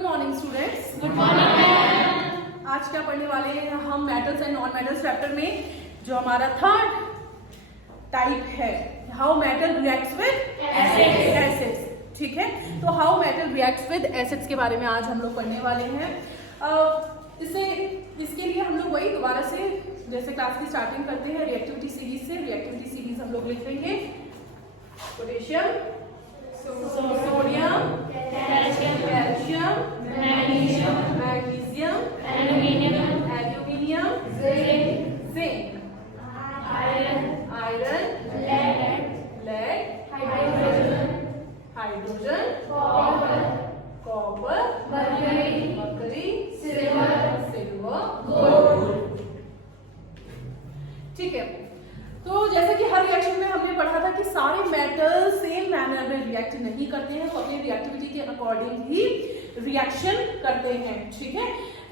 Good morning students. Good morning. आज क्या पढ़ने वाले हैं हम metals and non metals chapter में, जो हमारा थर्ड टाइप है, how metal reacts with acids. ठीक है, तो how metal reacts with acids के बारे में आज हम लोग पढ़ने वाले हैं। इसके लिए हम लोग वही दोबारा से जैसे क्लास की स्टार्टिंग करते हैं रिएक्टिविटी सीरीज से। रिएक्टिविटी सीरीज हम लोग लिख देंगे potassium, sodium, calcium, magnesium, aluminium, zinc, iron, lead, hydrogen, copper, mercury, silver, gold. ठीक है, तो जैसे कि हर रिएक्शन में हमने पढ़ा था कि सारे मेटल सेम मैनर में रिएक्ट नहीं करते हैं, तो अपनी रिएक्टिविटी के अकॉर्डिंग ही रिएक्शन करते हैं। ठीक है,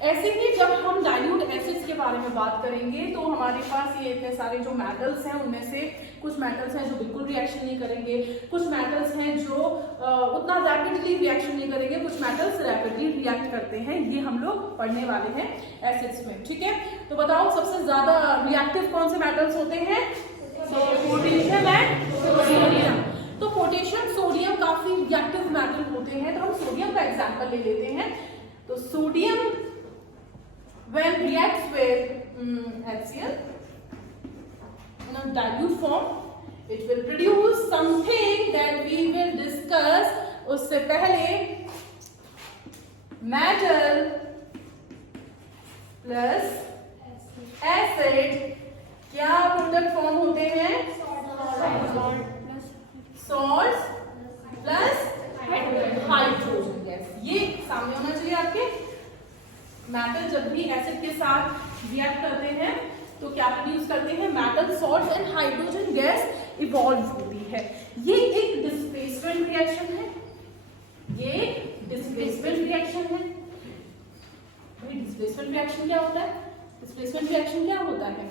ऐसे ही जब हम डाइल्यूट एसिड्स के बारे में बात करेंगे तो हमारे पास ये इतने सारे जो मेटल्स हैं उनमें से कुछ मेटल्स हैं जो बिल्कुल रिएक्शन नहीं करेंगे, कुछ मेटल्स हैं जो उतना रैपिडली रिएक्शन नहीं करेंगे, कुछ मेटल्स रैपिडली रिएक्ट करते हैं। ये हम लोग पढ़ने वाले हैं एसिड्स में। ठीक है, तो बताओ सबसे ज्यादा रिएक्टिव कौन से मेटल्स होते हैं? Potassium and sodium. तो पोटेशियम सोडियम काफी रिएक्टिव मेटल होते हैं, तो हम सोडियम का एग्जांपल ले लेते हैं। तो sodium when reacts with HCl in a dilute form, it will produce something that we will discuss. उससे पहले metal plus acid क्या प्रोडक्ट फॉर्म होते हैं? Salt plus hydrogen gas. ये सामने होना चाहिए आपके। मेटल जब भी एसिड के साथ रिएक्ट करते हैं तो क्या प्रोड्यूस करते हैं? Metal, salt and hydrogen gas evolve होती है। ये एक डिस्प्लेसमेंट रिएक्शन है। ये डिस्प्लेसमेंट रिएक्शन है। डिस्प्लेसमेंट रिएक्शन क्या होता है? डिस्प्लेसमेंट रिएक्शन क्या होता है?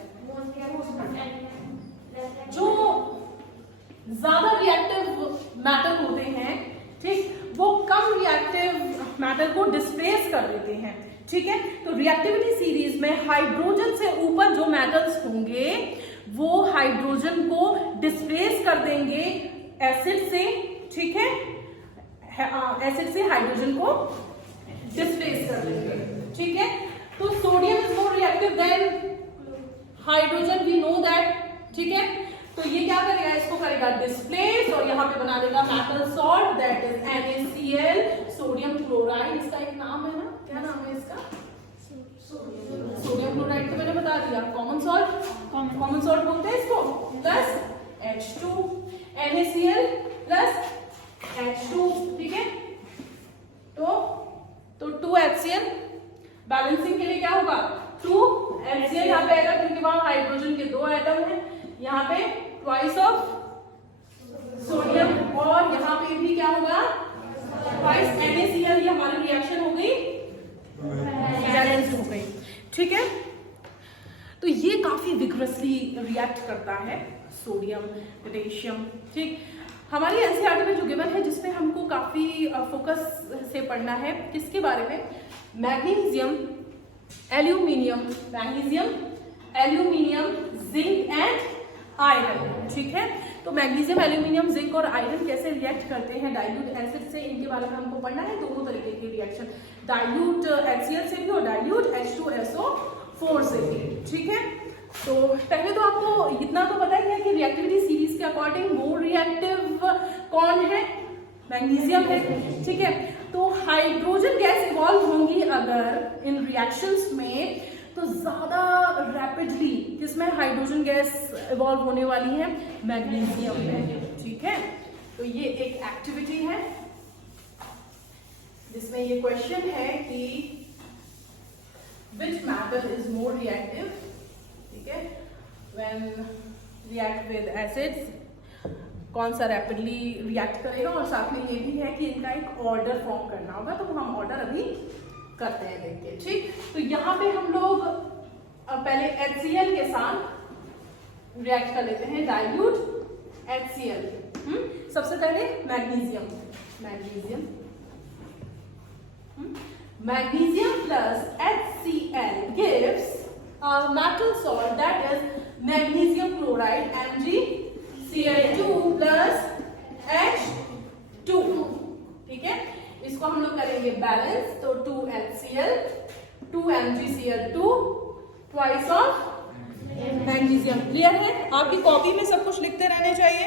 जो ज्यादा रिएक्टिव मेटल होते हैं, ठीक, वो कम रिएक्टिव मेटल को डिस्प्लेस कर देते हैं। ठीक है, तो रिएक्टिविटी सीरीज में हाइड्रोजन से ऊपर जो मेटल्स होंगे वो हाइड्रोजन को डिस्प्लेस कर देंगे एसिड से। ठीक है, एसिड से हाइड्रोजन को डिस्प्लेस कर देंगे। ठीक है, तो sodium is more reactive than hydrogen, we know that. ठीक है, तो ये क्या करेगा? इसको करेगा डिस्प्लेस और यहाँ पे बना देगा metal salt, that is NaCl, sodium chloride. इसका एक नाम है ना, क्या नाम है इसका? Sodium chloride. तो मैंने बता दिया कॉमन सॉल्ट, कॉमन सॉल्ट बोलते हैं इसको। Plus H2, NaCl plus H2। ठीक है, तो 2HCl। बैलेंसिंग के लिए क्या होगा? 2HCl यहाँ पे आएगा क्योंकि वहां हाइड्रोजन के दो एटम है। यहाँ पे ट्वाइस ऑफ सोडियम और यहाँ पे भी क्या होगा? Twice NaCl। ये हमारी रिएक्शन हो गई, बैलेंस हो गई। ठीक है, तो ये काफी विग्रसली रिएक्ट करता है सोडियम, पोटेशियम। ठीक, हमारी एनसीईआरटी में जो गिवन है जिसमें हमको काफी फोकस से पढ़ना है, किसके बारे में? Magnesium, aluminium, zinc and iron. ठीक है, तो मैग्नीशियम, एल्यूमिनियम, जिंक और आयरन कैसे रिएक्ट करते हैं डाइल्यूट एसिड से, इनके बारे में हमको पढ़ना है। दोनों तरीके की रिएक्शन, डाइल्यूट HCl से भी और डाइल्यूट H2SO4 से भी। ठीक है, तो पहले तो आपको इतना तो पता ही है कि रिएक्टिविटी सीरीज के अकॉर्डिंग मोर रिएक्टिव कौन है? मैग्नीशियम है। ठीक है, तो हाइड्रोजन गैस इवॉल्व होंगी अगर इन रिएक्शंस में, तो ज्यादा रैपिडली किसमें हाइड्रोजन गैस इवॉल्व होने वाली है? मैग्नीशियम में। ठीक है, तो ये एक एक्टिविटी है जिसमें ये क्वेश्चन है कि which metal is more reactive. ठीक है, व्हेन रिएक्ट विद एसिड्स, कौन सा रैपिडली रिएक्ट करेगा, और साथ में ये भी है कि इनका एक ऑर्डर फॉर्म करना होगा, तो हम ऑर्डर अभी करते हैं, देखिए। ठीक, तो यहाँ पे हम लोग पहले HCl के साथ रिएक्ट कर लेते हैं, डाइल्यूट HCl। सबसे पहले magnesium magnesium plus HCl gives a metal salt that is magnesium chloride MgCl2 plus H2. ठीक है, इसको हम लोग करेंगे बैलेंस, तो 2HCl 2MgCl2 twice of magnesium. Clear है? आपकी कॉपी में सब कुछ लिखते रहने चाहिए।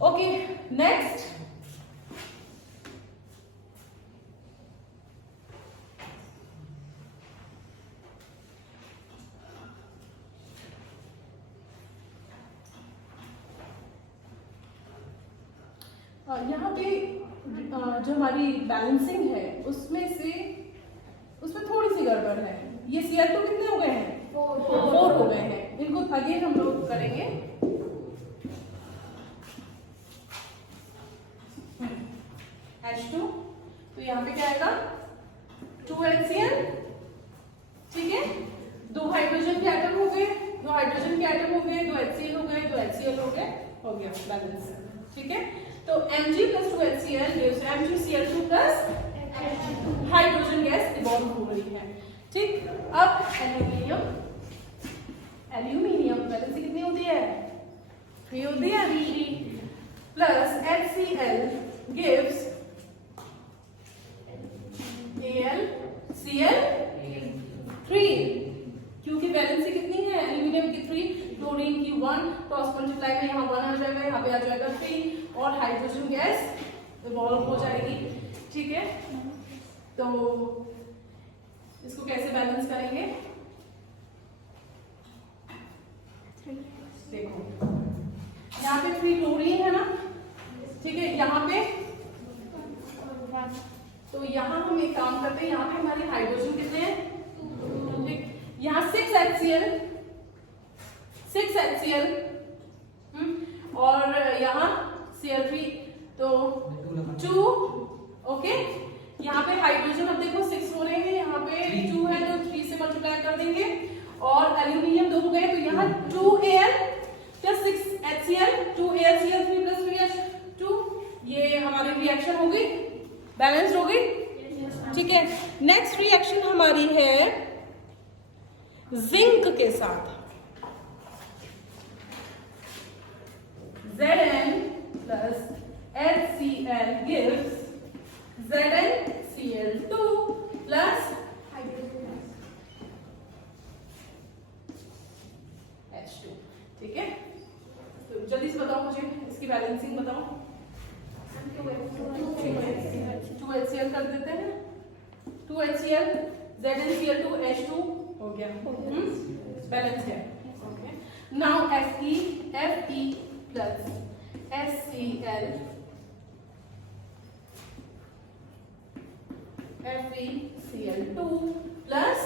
ओके, नेक्स्ट यहाँ पे जो हमारी बैलेंसिंग है उसमें थोड़ी सी गड़बड़ है। ये Cl2 कितने हो गए हैं? 4 हो गए हैं। इनको अगेन हम लोग करेंगे। H2, तो यहाँ पे क्या आएगा? 2HCl। ठीक है, 2 हाइड्रोजन के एटम हो गए, 2 हाइड्रोजन के एटम हो गए, 2 HCl हो गए, 2 HCl हो गए, हो गया बैलेंस। ठीक है, तो Mg plus 2HCl gives MgCl2 plus hydrogen gas evolve हो रही है। ठीक, अब एल्यूमिनियम बैलेंस कितनी होती है? 3 होती है। प्लस HCl gives AlCl3, क्योंकि वैलेंसी कितनी है? एल्यूमिनियम की 3, क्लोरीन की 1, क्रॉस मल्टीप्लाई में यहाँ 1 आ जाएगा, यहाँ पे आ जाएगा 3 और हाइड्रोजन गैस इवॉल्व हो जाएगी। ठीक है, तो इसको कैसे बैलेंस करेंगे? देखो यहाँ पे 3 क्लोरीन है ना, ठीक है, यहाँ पे तो यहाँ हम एक काम करते हैं, यहाँ पे हमारी हाइड्रोजन कितने हैं? यहाँ 6HCl और यहाँ Cl3 तो 2। ओके, यहाँ पे हाइड्रोजन अब देखो 6 हो रहे हैं, यहाँ पे 2 है तो 3 से मल्टीप्लाई कर देंगे और एल्यूमिनियम 2 हो गए, तो यहाँ 2Al plus 6HCl 2AlCl3 plus 3H2, ये हमारी रिएक्शन हो गई, बैलेंस्ड हो गई। ठीक है, नेक्स्ट रिएक्शन हमारी है जिंक के साथ। Zn plus HCl gives ZnCl2 plus H2। ठीक है, तो जल्दी से बताओ मुझे इसकी बैलेंसिंग बताओ। 2HCl कर देते हैं, 2HCl ZnCl2 H2 हो गया, बैलेंस है। Okay, now Fe plus HCl FeCl2 plus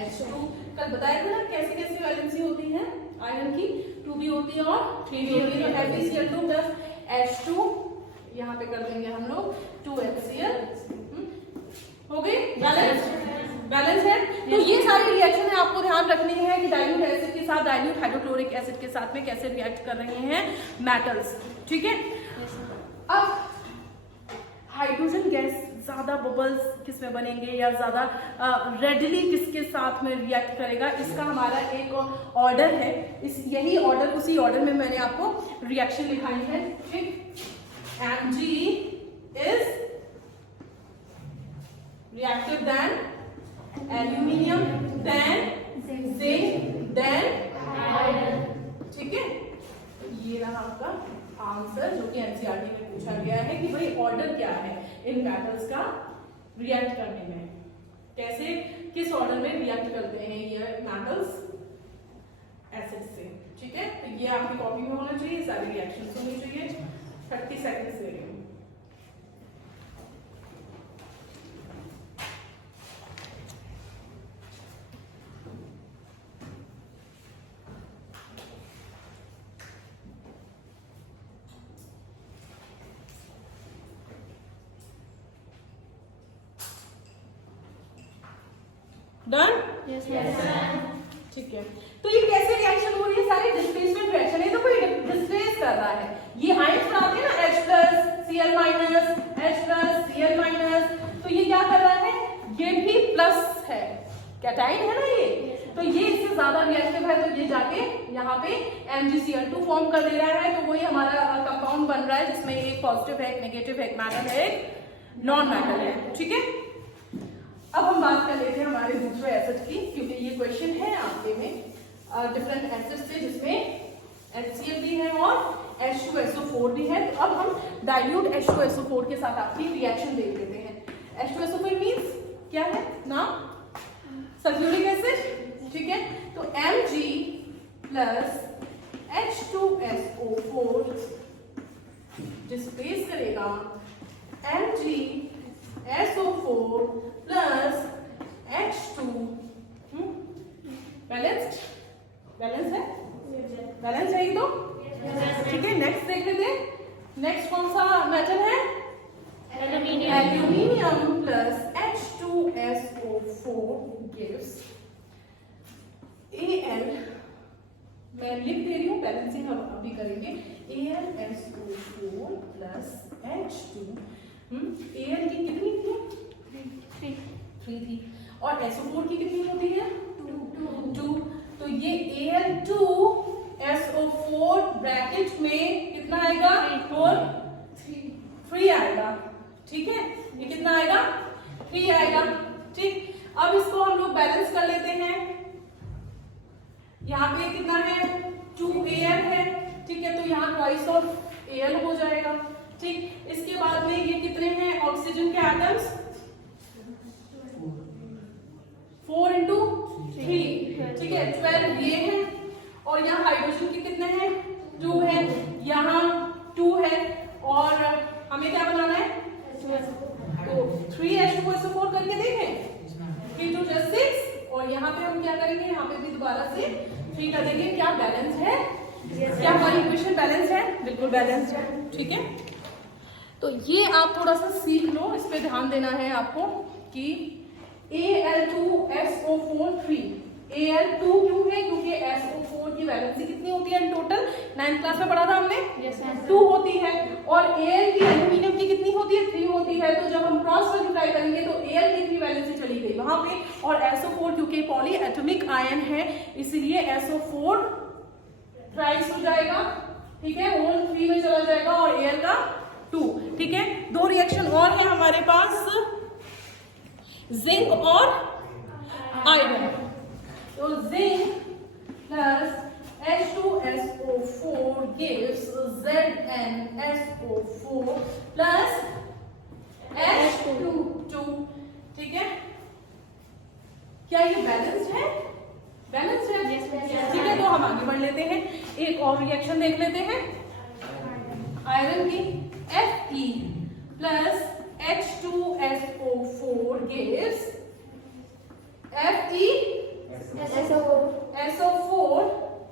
H2। कल बताया था ना कैसे कैसे वैलेंसी होती है आयरन की, 2 भी होती है और 3 भी होती है। FeCl2 प्लस H2 यहाँ पे कर देंगे हम लोग 2HCl, हो गई बैलेंस है। तो ये सारी रिएक्शन है आपको ध्यान रखनी है कि डाइल्यूट एसिड के साथ, डाइल्यूट हाइड्रोक्लोरिक एसिड के साथ में कैसे रिएक्ट कर रहे हैं मेटल्स। ठीक है, अब हाइड्रोजन गैस ज्यादा बबल्स किस में बनेंगे या ज्यादा रेडली किसके साथ में रिएक्ट करेगा, इसका हमारा एक ऑर्डर है। यही ऑर्डर, उसी ऑर्डर में मैंने आपको रिएक्शन लिखाई है। ठीक, Mg is reactive than aluminium, then zinc, then iron। ठीक है, ये रहा आपका आंसर जो कि एनसीईआरटी में पूछा गया है कि भाई ऑर्डर क्या है इन मेटल्स का रिएक्ट करने में, कैसे किस ऑर्डर में रिएक्ट करते हैं ये मेटल्स एसिड से। ठीक है, तो ये आपकी कॉपी में होना चाहिए, सारी रिएक्शंस होनी चाहिए। 30 सेकंड्स ले रही हूँ। डन? Yes, ठीक है, तो ये कैसे रिएक्शन हो रही है? सारी डिस्प्लेसमेंट रिएक्शन है, तो कोई डिस्प्लेस कर कर रहा है। ये आयन बनाते हैं ना H plus Cl minus, H plus Cl minus, तो ये क्या कर रहा है, ये भी प्लस है, कैटाइन है ना ये, तो ये इससे ज्यादा रिएक्टिव है, तो ये जाके यहाँ पे MgCl2 फॉर्म कर दे रहा है। तो वही हमारा कंपाउंड बन रहा है जिसमें एक पॉजिटिव है, एक नेगेटिव है, एक मेटल है, एक नॉन मेटल है, ठीक है। अब हम बात कर लेते हैं हमारे दूसरे एसिड की, क्योंकि ये क्वेश्चन है आपके में डिफरेंट एसिड से जिसमें HCl भी है और H2SO4 भी है। तो अब हम डाइल्यूट H2SO4 के साथ आपकी रिएक्शन देख लेते हैं। H2SO4 मीन्स क्या है नाम, सल्फ्यूरिक एसिड, ठीक है। तो Mg प्लस H2SO4 डिस्प्लेस करेगा MgSO4 plus H2, balanced, balance है, बैलेंस है ये तो, ठीक है। नेक्स्ट देख लेते हैं, नेक्स्ट कौन सा मेटल है, aluminium plus H2SO4 gives Al, मैं लिख दे रही हूँ, बैलेंसिंग हम अभी करेंगे, AlSO4 प्लस H2, Al की कितनी थी, 3 थी, और SO4 की कितनी होती है, 2, तो ये Al2SO4 ब्रैकेट में कितना आएगा, 3 आएगा, ठीक है। ये कितना आएगा, 3 आएगा, ठीक। अब इसको हम लोग बैलेंस कर लेते हैं, यहाँ पे कितना है, 2Al है, ठीक है, तो यहाँ ट्वाइस ऑफ Al हो जाएगा, ठीक। इसके बाद में ये कितने हैं ऑक्सीजन के एटम्स, 4 into 3, ठीक है, 12 ये है, और यहाँ हाइड्रोजन के कितने हैं, 2 है, यहाँ 2 है, और हमें क्या बनाना है, तो 3H2SO4 करके देखें, 3 2 6, और यहाँ पे हम क्या करेंगे, यहाँ पे भी दोबारा से 3 कर देंगे। क्या बैलेंस है, क्या हमारी इक्वेशन बैलेंस है, बिल्कुल बैलेंस है, ठीक है। तो ये आप थोड़ा सा सीख लो, इस पे ध्यान देना है आपको कि Al2SO4 3, Al2 क्यों है, क्योंकि SO4 की वैलेंसी कितनी होती है इन टोटल, 9th क्लास में पढ़ा था हमने, 2 होती है, और Al की एल्यूमिनियम की कितनी होती है, 3 होती है। तो जब हम क्रॉस मल्टीप्लाई करेंगे तो Al की 3 वैलेंसी चली गई वहां पे, और SO4 क्योंकि पॉली एटॉमिक आयन है इसीलिए SO4 थ्राइस हो जाएगा, ठीक है, होल 3 में चला जाएगा, और Al का 2, ठीक है। 2 रिएक्शन और है हमारे पास, जिंक और आयरन, तो zinc plus H2SO4 gives ZnSO4 plus H2, ठीक है। क्या ये बैलेंस्ड है, बैलेंस्ड है, ठीक है। तो हम आगे बढ़ लेते हैं, एक और रिएक्शन देख लेते हैं आयरन की, Fe plus H2SO4 gives FeSO4,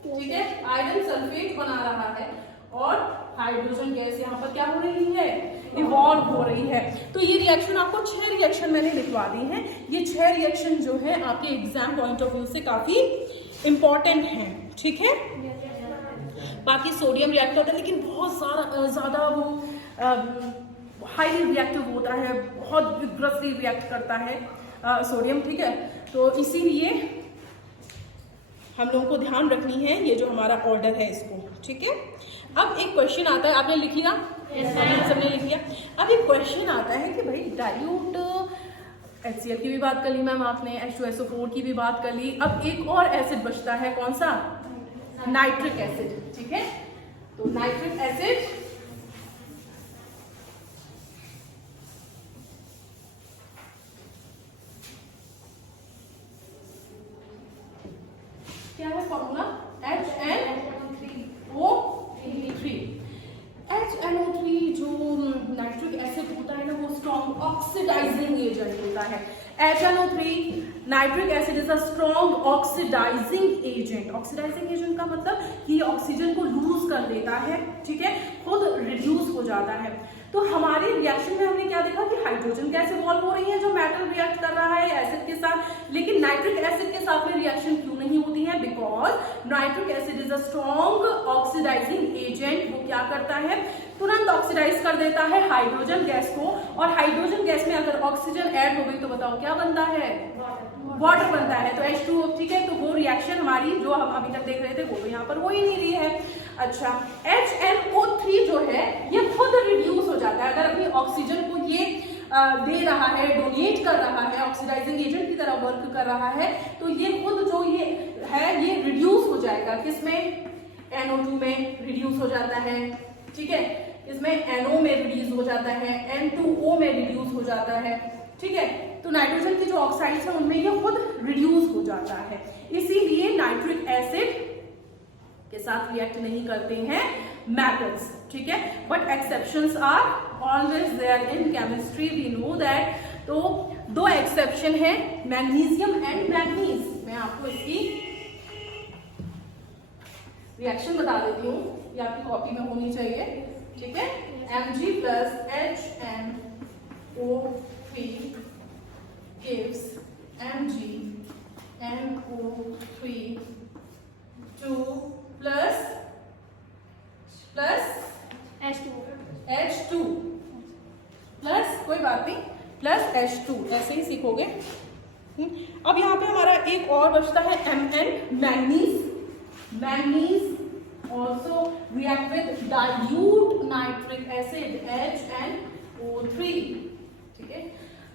ठीक है, आयरन सल्फेट बना रहा है, और हाइड्रोजन गैस यहाँ पर क्या हो रही है, इवॉल्व हो रही है। तो ये रिएक्शन आपको 6 रिएक्शन मैंने लिखवा दी हैं। ये 6 रिएक्शन जो है आपके एग्जाम पॉइंट ऑफ व्यू से काफी इंपॉर्टेंट हैं, ठीक है। बाकी सोडियम रिएक्ट होता है, लेकिन बहुत ज्यादा वो हाईली रिएक्टिव होता है, बहुत विग्रसली रिएक्ट करता है सोडियम, ठीक है। तो इसीलिए हम लोगों को ध्यान रखनी है ये जो हमारा ऑर्डर है इसको, ठीक है। अब एक क्वेश्चन आता है, आपने लिखी ना, सबने लिख लिया। अब एक क्वेश्चन आता है कि भाई डाइल्यूट HCl की भी बात कर ली मैम आपने, H2SO4 की भी बात कर ली, अब एक और एसिड बचता है, कौन सा, नाइट्रिक एसिड, ठीक है। तो नाइट्रिक एसिड क्या है फॉर्मूला, HNO3। HNO3 जो नाइट्रिक एसिड होता है ना, वो स्ट्रॉन्ग ऑक्सीडाइजिंग एजेंट होता है। HNO3 nitric acid is a strong oxidising agent. Oxidising agent का मतलब कि ऑक्सीजन को लूज कर देता है, ठीक है, खुद रिड्यूस हो जाता है। तो हमारे रिएक्शन में हमने क्या देखा कि हाइड्रोजन गैस इवॉल्व हो रही है जो मेटल रिएक्ट कर रहा है एसिड के साथ, लेकिन नाइट्रिक एसिड के साथ में रिएक्शन क्यों नहीं होती है, because nitric acid is a strong oxidising agent, वो क्या करता है, तुरंत ऑक्सीडाइज कर देता है हाइड्रोजन गैस को, और हाइड्रोजन गैस में अगर ऑक्सीजन ऐड हो गई तो बताओ क्या बनता है, वाटर बनता है। तो H2O, ठीक है। तो वो रिएक्शन हमारी जो हम अभी तक देख रहे थे वो तो यहाँ पर हो ही नहीं रही है। अच्छा, HNO3 जो है ये खुद रिड्यूस हो जाता है, अगर अपनी ऑक्सीजन को ये दे रहा है, डोनेट कर रहा है, ऑक्सीडाइजिंग एजेंट की तरह वर्क कर रहा है, तो ये खुद जो ये है ये रिड्यूस हो जाएगा। किसमें, NO2 में रिड्यूस हो जाता है, ठीक है। इसमें NO में रिड्यूस हो जाता है, N2O में रिड्यूस हो जाता है, ठीक है। तो नाइट्रोजन की जो ऑक्साइड्स है उनमें ये खुद रिड्यूस हो जाता है, इसीलिए नाइट्रिक एसिड के साथ रिएक्ट नहीं करते हैं मेटल्स, ठीक है। But exceptions are always there in chemistry, we know that. तो दो एक्सेप्शन है, मैग्नीशियम एंड मैंगनीज। मैं आपको इसकी रिएक्शन बता देती हूँ, ये आपकी कॉपी में होनी चाहिए, ठीक है। Mg plus HNO3 gives MgNO3 2 plus H2 plus, कोई बात नहीं, प्लस H2, ऐसे ही सीखोगे। अब यहाँ पे हमारा एक और बचता है Mn, manganese. Manganese also react with dilute nitric acid HNO3, ठीक है।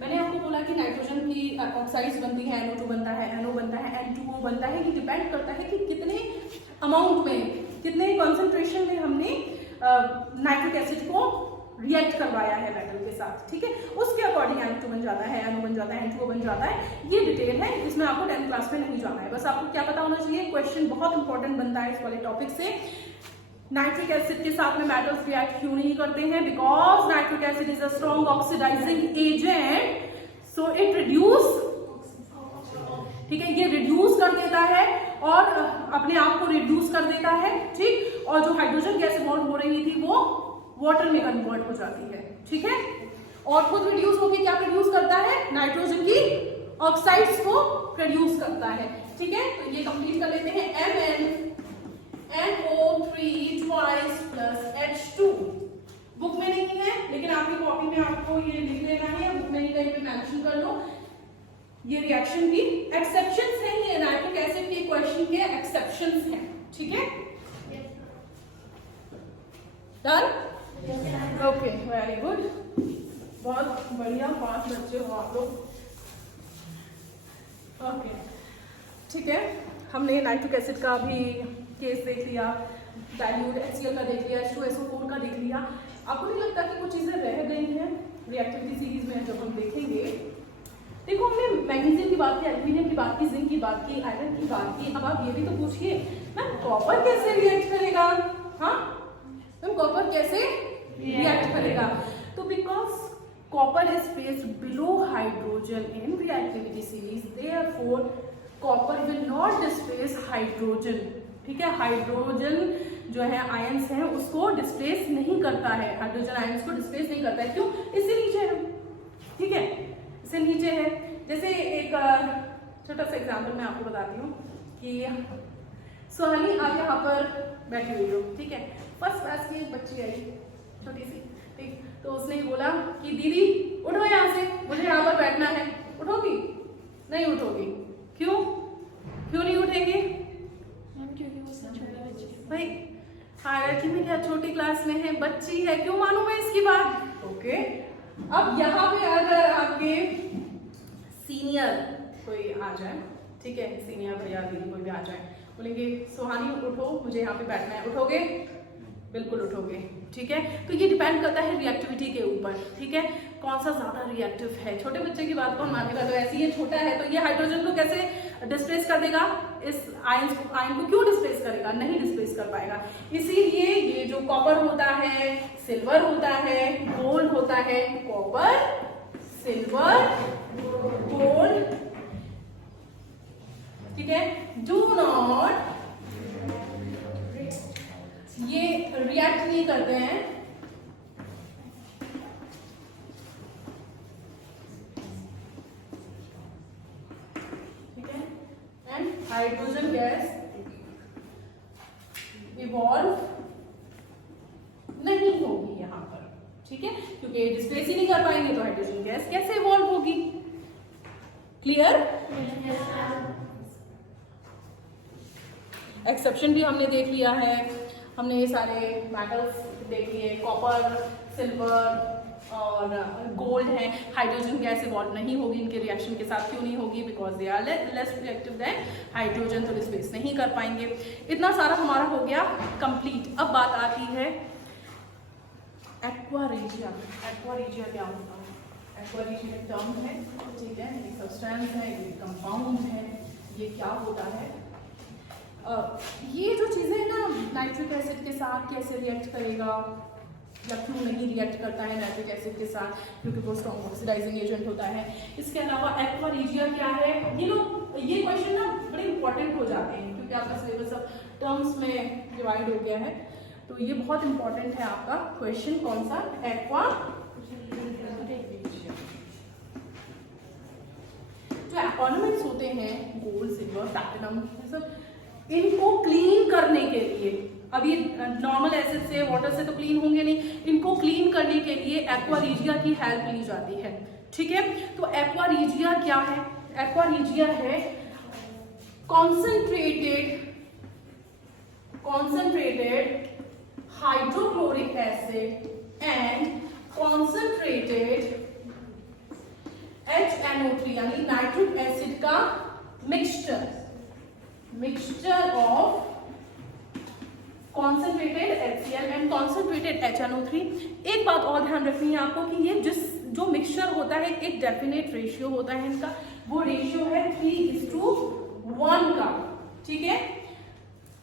मैंने आपको बोला कि नाइट्रोजन की ऑक्साइड्स बनती है, NO2 बनता है, NO बनता है, N2O बनता है। ये डिपेंड करता है कि कितने अमाउंट में, कितने कंसंट्रेशन में हमने नाइट्रिक एसिड को रिएक्ट करवाया है मेटल के साथ, ठीक है। उसके अकॉर्डिंग N2 बन जाता है, NO बन जाता है, N2O बन जाता है। ये डिटेल है, इसमें आपको 10th क्लास में नहीं जाना है। बस आपको क्या पता होना चाहिए, क्वेश्चन बहुत इंपॉर्टेंट बनता है इस वाले टॉपिक से। नाइट्रिक एसिड के साथ में मेटल्स रिएक्ट क्यों नहीं करते हैं, because nitric acid is a strong oxidising agent, so it reduce, ठीक है। ये रिड्यूस कर देता है और अपने आप को रिड्यूस कर देता है, ठीक। और जो हाइड्रोजन गैस इवॉल्व हो रही थी वो वाटर में कन्वर्ट हो जाती है, ठीक है। और खुद रिड्यूस होकर क्या प्रोड्यूस करता है, नाइट्रोजन की ऑक्साइड्स को प्रोड्यूस करता है, ठीक है। तो ये कंप्लीट कर लेते हैं। MnNO3 twice plus H2 book में नहीं है, लेकिन आपकी कॉपी में आपको ये लिख लेना है, बुक में नहीं कहीं पे मेंशन कर लो। ये रिएक्शन की एक्सेप्शंस हैं, ये नाइट्रिक एसिड के क्वेश्चन के एक्सेप्शंस हैं, ठीक है। डन, ओके, वेरी गुड, बहुत बढ़िया, 5 बच्चे हो आप लोग, ओके, ठीक है। हमने नाइट्रिक एसिड का भी केस देख लिया, डाइल्यूट HCl का देख लिया, H2SO4 का देख लिया। आपको नहीं लगता कि कुछ चीजें रह गई हैं रिएक्टिविटी सीरीज में जब हम देखेंगे? देखो, हमने मैग्नीशियम की बात की, एल्यूमिनियम की बात की, जिंक की बात की, आयरन की बात की। अब आप ये भी तो पूछिए, मैम कॉपर कैसे रिएक्ट करेगा? हाँ मैम, कॉपर कैसे रिएक्ट करेगा? तो because copper is placed below hydrogen in reactivity series, therefore copper will not displace hydrogen, ठीक है। हाइड्रोजन जो है आयंस है उसको डिस्प्लेस नहीं करता है, हाइड्रोजन आयंस को डिस्प्लेस नहीं करता है। क्यों? इससे नीचे है, ठीक है, इससे नीचे है। जैसे एक छोटा सा एग्जांपल मैं आपको बताती हूँ कि सोहानी आप यहाँ पर बैठी हुई हो, ठीक है। फर्स्ट क्लास की एक बच्ची आई, छोटी सी, ठीक। तो उसने बोला कि दीदी उठो यहाँ से, मुझे यहाँ पर बैठना है। उठोगी? नहीं उठोगी। क्यों? क्यों नहीं उठेगी? भाई हायरार्की में क्या छोटी क्लास में है, बच्ची है, क्यों मानूं मैं इसकी बात? ओके। अब यहाँ पे अगर आपके सीनियर कोई आ जाए, ठीक है, सीनियर भैया दीदी कोई भी आ जाए, बोलेंगे सोहानी उठो, मुझे यहाँ पे बैठना है, उठोगे? बिल्कुल उठोगे, ठीक है। तो ये डिपेंड करता है रिएक्टिविटी के ऊपर, ठीक है, कौन सा ज्यादा रिएक्टिव है। छोटे बच्चे की बात कौन मानेगा? तो ऐसे ये छोटा है तो ये हाइड्रोजन को कैसे डिस्प्लेस कर देगा? इस आयन को क्यों डिस्प्लेस करेगा? नहीं डिस्प्लेस कर पाएगा। इसीलिए ये जो कॉपर होता है, सिल्वर होता है, गोल्ड होता है, कॉपर, सिल्वर, गोल्ड, ठीक है, डू नॉट, ये रिएक्ट नहीं करते हैं, ठीक है। एंड हाइड्रोजन गैस इवॉल्व ठीक है, क्योंकि डिस्प्लेस ही नहीं कर पाएंगे तो हाइड्रोजन गैस कैसे इवॉल्व होगी? क्लियर? एक्सेप्शन भी हमने देख लिया है, हमने ये सारे मेटल्स देख लिए, कॉपर, सिल्वर और गोल्ड है। हाइड्रोजन गैस इवॉल्व नहीं होगी इनके रिएक्शन के साथ। क्यों नहीं होगी? Because they are less reactive than hydrogen, तो डिस्प्लेस नहीं कर पाएंगे। इतना सारा हमारा हो गया कंप्लीट। अब बात आती है एक्वा रेजिया। एक्वा रेजिया क्या होता है? एक्वा रेजिया एक टर्म है, ठीक है, एक सब्सटेंस है, एक कंपाउंड है। ये क्या होता है? ये जो चीज़ें ना नाइट्रिक एसिड के साथ कैसे रिएक्ट करेगा या क्यों नहीं रिएक्ट करता है नाइट्रिक एसिड के साथ, क्योंकि वो स्ट्रॉन्ग ऑक्सीडाइजिंग एजेंट होता है। इसके अलावा एक्वा रेजिया क्या है? ये क्वेश्चन ना बड़े इंपॉर्टेंट हो जाते हैं क्योंकि आपका सिलेबस अब टर्म्स में डिवाइड हो गया है, तो ये बहुत इंपॉर्टेंट है आपका क्वेश्चन। कौन सा? Aqua regia. जो ऑर्नामेंट्स होते हैं गोल्ड, सिल्वर, प्लैटिनम, सब इनको क्लीन करने के लिए, अब ये नॉर्मल एसिड से, वाटर से तो क्लीन होंगे नहीं, इनको क्लीन करने के लिए एक्वा रेजिया की हेल्प ली जाती है, ठीक है। तो एक्वा रेजिया क्या है? एक्वा रेजिया है concentrated hydrochloric acid and concentrated HNO3 यानी नाइट्रिक एसिड का mixture of concentrated HCl and concentrated HNO3। एक बात और ध्यान रखनी है आपको कि ये जो मिक्सचर होता है एक डेफिनेट रेशियो होता है इनका, वो रेशियो है 3:1 का, ठीक है।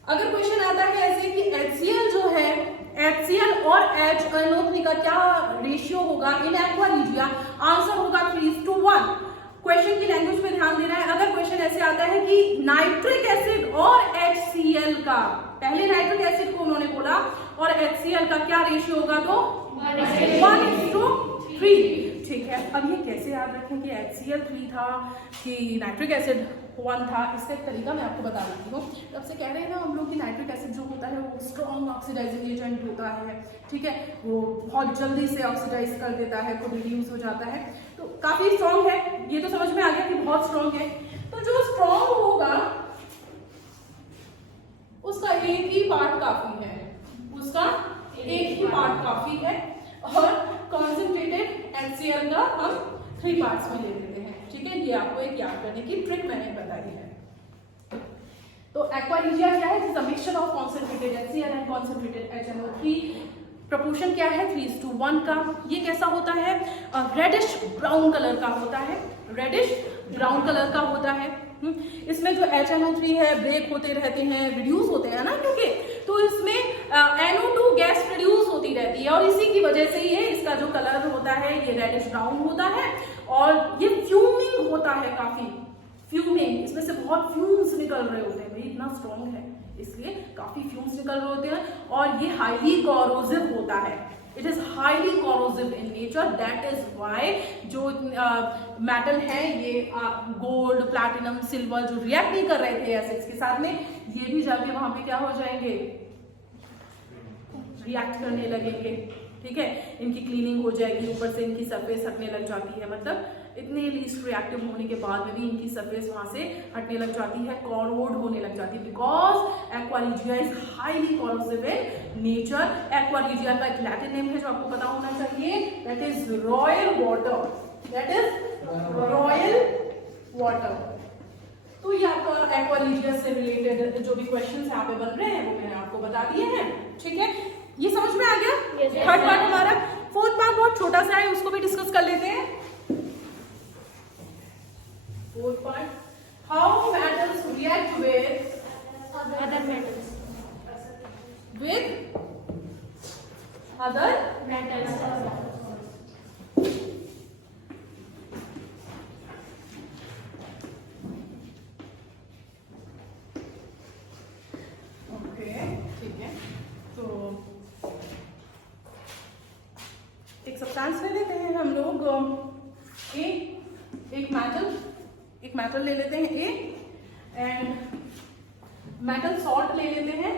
अगर क्वेश्चन आता है ऐसे कि HCl जो है, HCl और HNO3 का क्या रेशियो होगा इन एक्वा रेजिया, आंसर होगा 3:1। क्वेश्चन की लैंग्वेज पे ध्यान देना है। अगर क्वेश्चन ऐसे आता है कि नाइट्रिक एसिड और HCl का, पहले नाइट्रिक एसिड को उन्होंने बोला और HCl का क्या रेशियो होगा, तो 1:3, ठीक है। अब ये कैसे याद रखें कि HCl 3 था कि नाइट्रिक एसिड 1 था? इसका एक तरीका मैं आपको बता देती हूँ। तब से कह रहे हैं ना हम लोग कि नाइट्रिक एसिड जो होता है वो स्ट्रॉन्ग ऑक्सीडाइजिंग एजेंट होता है, ठीक है, वो बहुत जल्दी से ऑक्सीडाइज कर देता है, खुद रिड्यूस हो जाता है, तो काफी स्ट्रॉन्ग है। ये तो समझ में आ गया कि बहुत स्ट्रॉन्ग है। तो जो स्ट्रॉन्ग होगा उसका एक ही पार्ट काफी है, उसका एक ही पार्ट काफी है, और कॉन्सेंट्रेटेड HCl का हम 3 पार्ट्स में ले लेते हैं, ठीक है। ये आपको एक याद करने की ट्रिक मैंने बताई है। तो एक्वा रेजिया क्या है? It is a mixture of concentrated HCl and concentrated HNO3। Proportion क्या है? 3:1 का। ये कैसा होता है? रेडिश ब्राउन कलर का होता है, रेडिश ब्राउन कलर का होता है। इसमें जो HNO3 है ब्रेक होते रहते हैं, रिड्यूस होते हैं ना, क्योंकि तो इसमें NO2 गैस प्रोड्यूस होती रहती है और इसी की वजह से ये इसका जो कलर होता है ये रेडिश ब्राउन होता है और ये फ्यूमिंग होता है, काफी फ्यूमिंग, इसमें से बहुत फ्यूम्स निकल रहे होते हैं, इतना स्ट्रॉन्ग है इसलिए काफी फ्यूम्स निकल रहे होते हैं, और ये हाईली कॉरोसिव होता है। It is highly corrosive in nature, that is why जो मेटल है ये गोल्ड, प्लैटिनम, सिल्वर जो रिएक्ट नहीं कर रहे थे एसिड्स के साथ में, ये भी जाके वहां पे क्या हो जाएंगे, रिएक्ट करने लगेंगे, ठीक है। इनकी क्लीनिंग हो जाएगी, ऊपर से इनकी सरफेस हटने लग जाती है, मतलब इतने लीस्ट रिएक्टिव होने के बाद में भी इनकी सरफेस वहां से हटने लग जाती है, कॉरोड होने लग जाती है, because aqua regia is highly corrosive in nature. Aqua regia का एक लैटिन नेम है जो आपको पता होना चाहिए, that is royal water, that is royal water. तो ये आपका एक्वा रेजिया से रिलेटेड जो भी क्वेश्चंस यहाँ पे बन रहे हैं वो मैंने आपको बता दिए हैं, ठीक है। ये समझ में आ गया? थर्ड पार्ट हमारा। फोर्थ पार्ट बहुत छोटा सा है, उसको भी डिस्कस कर लेते हैं। Fourth part, how metals react with other metals. With other Metals. Okay, ठीक है। तो एक सब्सटेंस ले लेते हैं हम लोग, एक मेटल ले लेते हैं ए, एंड मेटल सॉल्ट ले लेते हैं,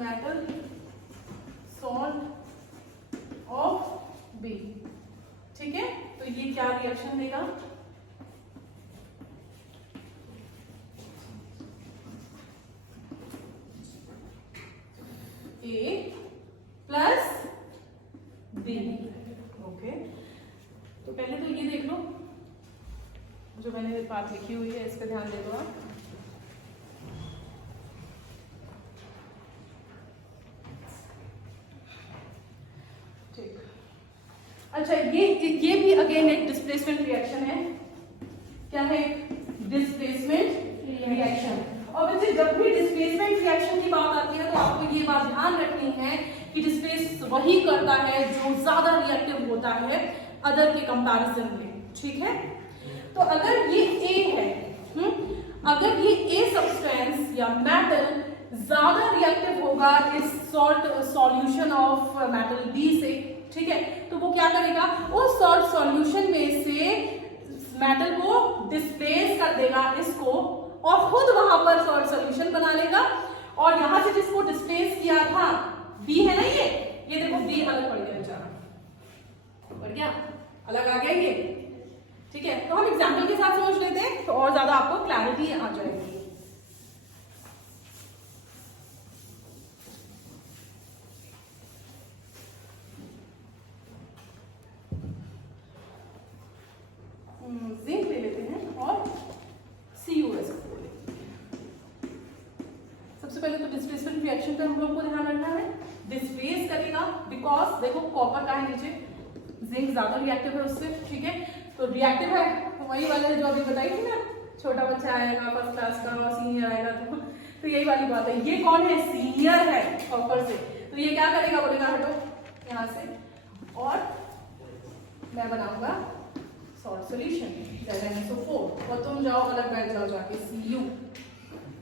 मेटल रिएक्शन देगा? A plus B। ओके, तो पहले तो ये देख लो, जो मैंने बात लिखी हुई है इस पे ध्यान दे दो आप। ठीक, अच्छा ये भी अगेन एक डिस्प्लेसमेंट रिएक्शन है। क्या है? Displacement reaction. और वैसे जब भी डिस्प्लेसमेंट रिएक्शन की बात आती है तो आपको ये बात ध्यान रखनी है कि डिस्प्लेस वही करता है जो ज्यादा रिएक्टिव होता है अदर के कंपैरिजन में। ठीक है, तो अगर ये A है, अगर ये A सब्सटेंस या मेटल ज्यादा रिएक्टिव होगा इस salt solution of metal B से, ठीक है, तो वो क्या करेगा? उस सॉल्ट सॉल्यूशन में से मेटल को डिस्प्लेस कर देगा इसको, और खुद वहां पर सॉल्ट सॉल्यूशन बना लेगा। और यहां से जिसको डिस्प्लेस किया था B है ना, ये देखो B अलग पड़ गया बेचारा, पड़ गया, अलग आ गया ये। ठीक है, तो हम एग्जाम्पल के साथ समझ लेते हैं तो और ज्यादा आपको क्लैरिटी आ जाएगी। जिंक ले लेते हैं और CuS को लेते हैं। सबसे पहले तो डिस्प्लेसमेंट रिएक्शन पे हम लोग को ध्यान रखना है, डिस्प्लेस करेगा बिकॉज देखो कॉपर का है नीचे, जिंक ज्यादा रिएक्टिव है उससे। ठीक है, तो रिएक्टिव है वही वाले जो अभी बताई थी ना, छोटा बच्चा आएगा फर्स्ट क्लास का और सीनियर आएगा, तो यही वाली बात है। ये कौन है? सीनियर है कॉपर से, तो ये क्या करेगा? बोलेगा हटो यहाँ से और मैं बनाऊंगा सॉल्ट सॉल्यूशन ZnSO4, और तुम जाओ अलग बैठ जाओ जाके Cu।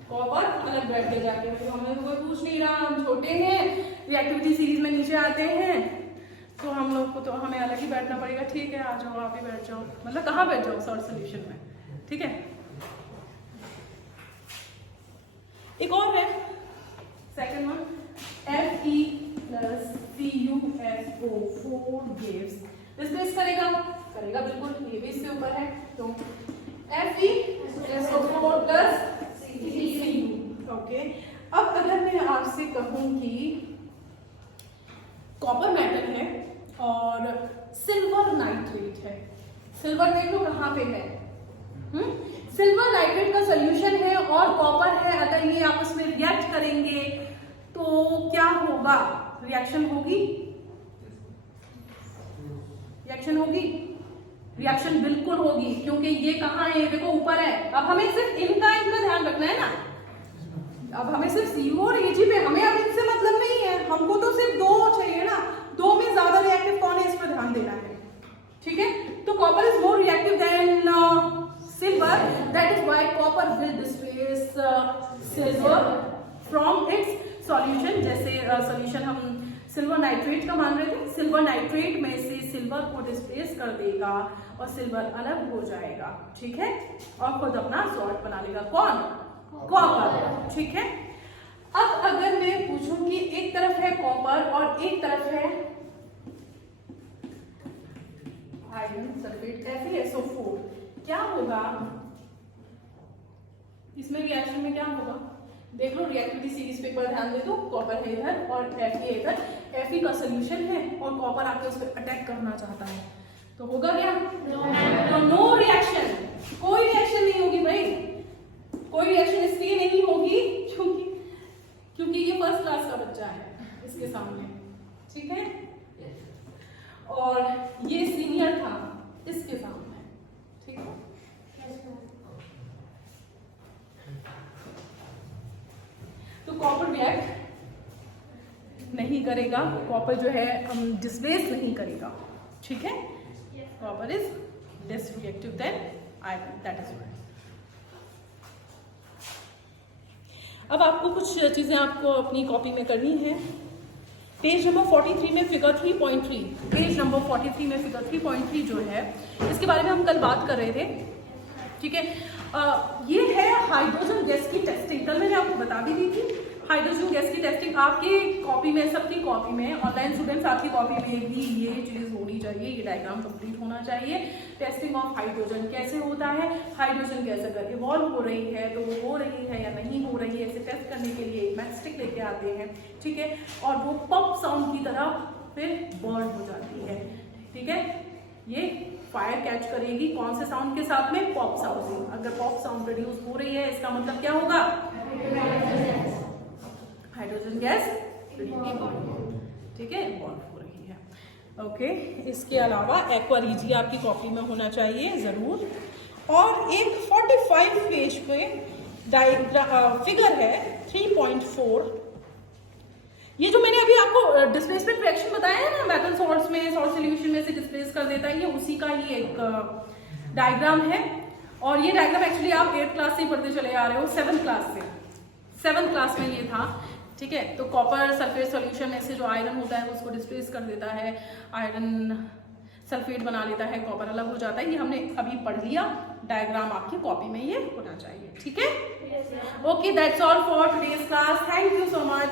कॉपर अलग बैठ के जाके, तो हमें कोई पूछ नहीं रहा, हम छोटे हैं, रिएक्टिविटी सीरीज में नीचे आते हैं, तो हम लोग को तो हमें अलग ही बैठना पड़ेगा। ठीक है, आ जाओ, आप ही बैठ जाओ, मतलब कहाँ बैठ जाओ? सॉल्ट सॉल्यूशन में। ठीक है, एक और है second one, Fe plus CuSO4 gives, displace करेगा बिल्कुल, ये भी इससे ऊपर है, तो FeSO4 प्लस Cu। ओके, अब अगर मैं आपसे कहूं कि कॉपर मेटल है और सिल्वर नाइट्रेट है, सिल्वर देख लो कहाँ पे है, सिल्वर नाइट्रेट का सोल्यूशन है और कॉपर है, अगर ये आपस में रिएक्ट करेंगे तो क्या होगा? रिएक्शन होगी, रिएक्शन होगी, रिएक्शन बिल्कुल होगी, क्योंकि ये कहाँ है? देखो ऊपर है। अब हमें सिर्फ इनका ध्यान रखना है ना, अब हमें सिर्फ Cu और Ag पे, हमें अब इनसे मतलब नहीं है, हमको तो सिर्फ दो चाहिए ना, दो में ज्यादा रिएक्टिव कौन है इस पर ध्यान देना है। ठीक है, तो copper is more reactive then silver, that is why copper will displace silver from its solution. जैसे सॉल्यूशन हम सिल्वर नाइट्रेट का मान रहे थे, सिल्वर नाइट्रेट में से सिल्वर को डिस्प्लेस कर देगा और सिल्वर अलग हो जाएगा। ठीक है, और खुद अपना सॉल्ट बना लेगा, कौन? कॉपर। ठीक है, अब अगर मैं पूछूं कि एक तरफ है कॉपर और एक तरफ है आयरन सल्फेट FeSO4, क्या होगा इसमें? रिएक्शन में क्या होगा? देख लो, रिएक्टिविटी सीरीज पे एक बार ध्यान दे दो, कॉपर है इधर और Fe इधर, Fe का सोल्यूशन है और कॉपर आके उस पर अटैक करना चाहता है, तो होगा क्या? तो नो रिएक्शन, कोई रिएक्शन नहीं होगी भाई, कोई रिएक्शन इसलिए नहीं होगी क्योंकि ये फर्स्ट क्लास का बच्चा है इसके सामने। ठीक है, और ये सीनियर था इसके सामने। ठीक है, तो कॉपर रिएक्ट नहीं करेगा, कॉपर जो है डिस्प्लेस नहीं करेगा। ठीक है, copper is less reactive then iron, that is why. अब आपको कुछ चीजें आपको अपनी कॉपी में करनी है। पेज नंबर 43 में फिगर 3.3, पेज नंबर 43 में फिगर 3.3 जो है, इसके बारे में हम कल बात कर रहे थे। ठीक है, ये है हाइड्रोजन गैस की टेस्टिंग, कल मैंने आपको बता भी दी थी। हाइड्रोजन गैस की टेस्टिंग आपकी कॉपी में, सबकी कॉपी में, ऑनलाइन स्टूडेंट्स आपकी कॉपी में भी ये चीज होनी चाहिए, ये डायग्राम कंप्लीट होना चाहिए। टेस्टिंग ऑफ हाइड्रोजन कैसे होता है, हाइड्रोजन गैस अगर इवॉल्व हो रही है तो वो हो रही है या नहीं हो रही है, इसे टेस्ट करने के लिए एक मैचस्टिक लेके आते हैं, ठीक है, और वो पॉप साउंड की तरह फिर बर्न हो जाती है, ठीक है। ये फायर कैच करेगी कौन से साउंड के साथ में, पॉप साउंड से। अगर पॉप साउंड प्रोड्यूस हो रही है इसका मतलब क्या होगा, हाइड्रोजन गैस, ठीक है, इवॉल्व हो रही है। ओके, इसके अलावा एक्वा रीजिया आपकी कॉपी में होना चाहिए जरूर। और एक 45 पेज पे फिगर है 3.4, ये जो मैंने अभी आपको डिस्प्लेसमेंट रिएक्शन बताया है ना, मेटल सॉल्ट्स में, सॉल्ट सॉल्यूशन में से डिस्प्लेस कर देता है, ये उसी का ही एक डायग्राम है। और ये डायग्राम एक्चुअली आप 8th क्लास से ही पढ़ते चले आ रहे हो, 7th क्लास से, 7th क्लास में ये था, ठीक है। तो कॉपर सल्फेट सॉल्यूशन में से जो आयरन होता है उसको डिस्प्लेस कर देता है, आयरन सल्फेट बना लेता है, कॉपर अलग हो जाता है। ये हमने अभी पढ़ लिया, डायग्राम आपकी कॉपी में ये होना चाहिए, ठीक है। Okay, that's all for today's class, thank you so much.